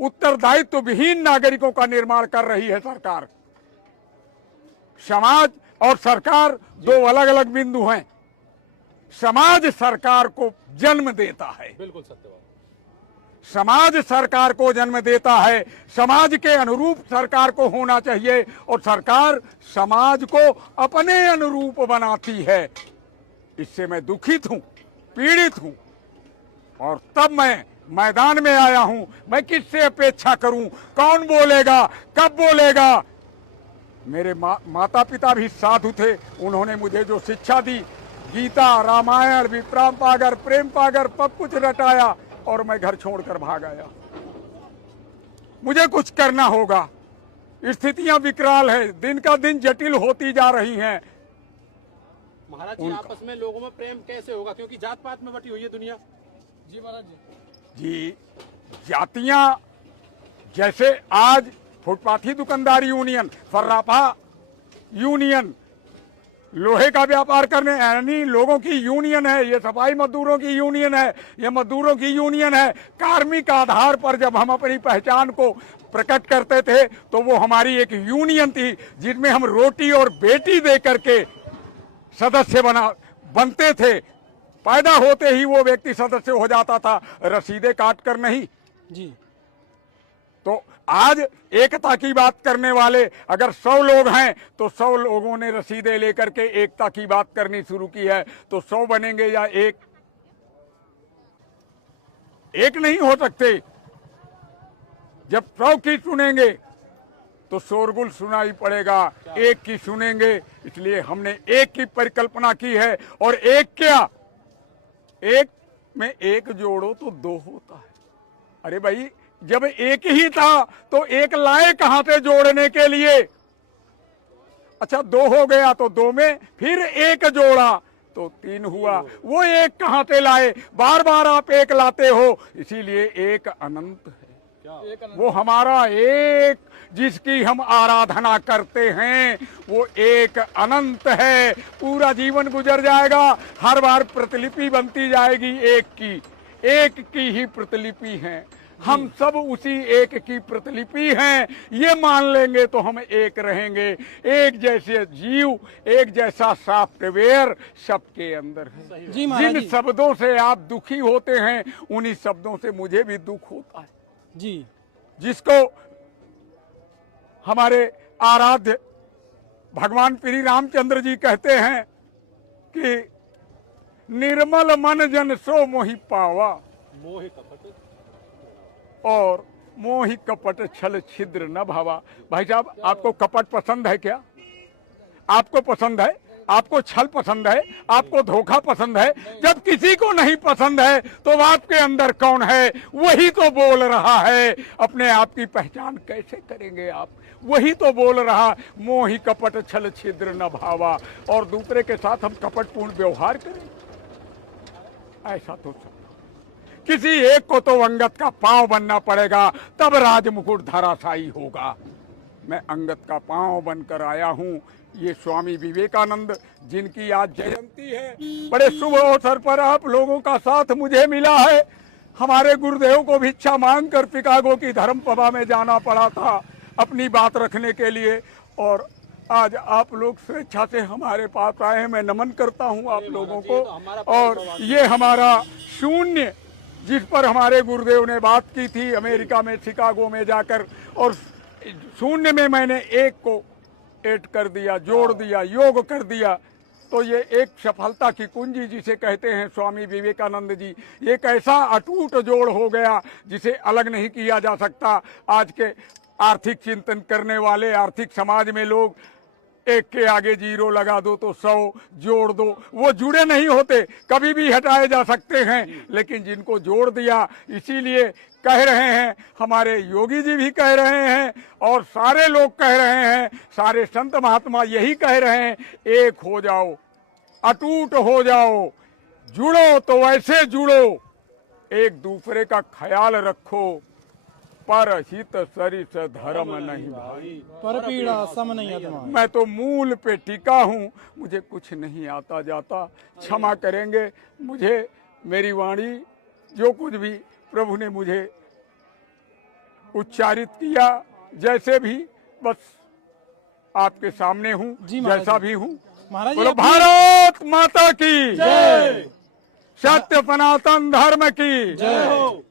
उत्तरदायित्व विहीन नागरिकों का निर्माण कर रही है सरकार। समाज और सरकार दो अलग अलग बिंदु हैं। समाज सरकार को जन्म देता है, बिल्कुल सत्य बात। समाज सरकार को जन्म देता है, समाज के अनुरूप सरकार को होना चाहिए और सरकार समाज को अपने अनुरूप बनाती है। इससे मैं दुखित हूं, पीड़ित हूं और तब मैं मैदान में आया हूं। मैं किससे अपेक्षा करूं? कौन बोलेगा, कब बोलेगा? मेरे माता पिता भी साधु थे, उन्होंने मुझे जो शिक्षा दी, गीता, रामायण, विप्राम पागर, प्रेम पागर, सब कुछ रटाया और मैं घर छोड़कर भाग आया। मुझे कुछ करना होगा। स्थितियां विकराल है, दिन का दिन जटिल होती जा रही हैं। महाराज जी, आपस में लोगों में प्रेम कैसे होगा, क्योंकि जात पात में बटी हुई है दुनिया। जी महाराज जी, जातियां, जैसे आज फुटपाथी दुकानदार यूनियन, फर्रापा यूनियन, लोहे का व्यापार करने यानी लोगों की यूनियन है, ये सफाई मजदूरों की यूनियन है, ये मजदूरों की यूनियन है। कार्मिक आधार पर जब हम अपनी पहचान को प्रकट करते थे तो वो हमारी एक यूनियन थी, जिसमें हम रोटी और बेटी दे करके सदस्य बनते थे। पैदा होते ही वो व्यक्ति सदस्य हो जाता था, रसीदे काट कर नहीं जी। तो आज एकता की बात करने वाले अगर 100 लोग हैं तो 100 लोगों ने रसीदें लेकर के एकता की बात करनी शुरू की है, तो 100 बनेंगे या एक नहीं हो सकते। जब 100 की सुनेंगे तो शोरगुल सुनाई पड़ेगा, एक की सुनेंगे। इसलिए हमने एक की परिकल्पना की है। और एक क्या, एक में एक जोड़ो तो दो होता है। अरे भाई, जब एक ही था तो एक लाए कहां से जोड़ने के लिए? अच्छा, 2 हो गया तो 2 में फिर एक जोड़ा तो 3 हुआ। वो एक कहां से लाए? बार बार आप एक लाते हो, इसीलिए एक अनंत है। वो हमारा एक जिसकी हम आराधना करते हैं वो एक अनंत है। पूरा जीवन गुजर जाएगा, हर बार प्रतिलिपि बनती जाएगी एक की ही प्रतिलिपि है। हम सब उसी एक की प्रतिलिपि हैं। ये मान लेंगे तो हम एक रहेंगे। एक जैसे जीव, एक जैसा सॉफ्टवेयर सबके अंदर है। जिन शब्दों से आप दुखी होते हैं उन्हीं शब्दों से मुझे भी दुख होता है जी। जिसको हमारे आराध्य भगवान श्री रामचंद्र जी कहते हैं कि निर्मल मन जन सो मोहि पावा, मोहि कपट और मोहि कपट छल छिद्र न भावा। भाई साहब, आपको कपट पसंद है क्या? आपको पसंद है? आपको छल पसंद है? आपको धोखा पसंद है? जब किसी को नहीं पसंद है तो आपके अंदर कौन है? वही तो बोल रहा है। अपने आप की पहचान कैसे करेंगे आप? वही तो बोल रहा, मोहि कपट छल छिद्र न भावा। और दूसरे के साथ हम कपटपूर्ण व्यवहार करें, ऐसा तो सब। किसी एक को तो अंगद का पांव बनना पड़ेगा, तब राज मुकुट धराशायी होगा। मैं अंगद का पांव बनकर आया हूं। ये स्वामी विवेकानंद जिनकी आज जयंती है, बड़े शुभ अवसर पर आप लोगों का साथ मुझे मिला है। हमारे गुरुदेव को भिक्षा मांगकर शिकागो की धर्मसभा में जाना पड़ा था अपनी बात रखने के लिए, और आज आप लोग स्वेच्छा से हमारे पास आए। मैं नमन करता हूं आप लोगों को। और ये हमारा शून्य जिस पर हमारे गुरुदेव ने बात की थी अमेरिका में शिकागो में जाकर, और शून्य में मैंने एक को ऐड कर दिया, जोड़ दिया, योग कर दिया। तो ये एक सफलता की कुंजी जिसे कहते हैं स्वामी विवेकानंद जी, ये कैसा अटूट जोड़ हो गया जिसे अलग नहीं किया जा सकता। आज के आर्थिक चिंतन करने वाले आर्थिक समाज में लोग एक के आगे 0 लगा दो तो 100 जोड़ दो, वो जुड़े नहीं होते, कभी भी हटाए जा सकते हैं। लेकिन जिनको जोड़ दिया, इसीलिए कह रहे हैं, हमारे योगी जी भी कह रहे हैं और सारे लोग कह रहे हैं, सारे संत महात्मा यही कह रहे हैं, एक हो जाओ, अटूट हो जाओ, जुड़ो तो ऐसे जुड़ो, एक दूसरे का ख्याल रखो, पर हित सरिस धर्म नहीं भाई, पर पीड़ा सम नहीं अधमाई। मैं तो मूल पे टिका हूँ, मुझे कुछ नहीं आता जाता, क्षमा करेंगे मुझे। मेरी वाणी जो कुछ भी प्रभु ने मुझे उच्चारित किया, जैसे भी बस आपके सामने हूँ, जी महाराज जैसा जी। भी हूँ। महाराज जी बोलो अपनी- भारत माता की जय सत्य सनातन धर्म की जय हो।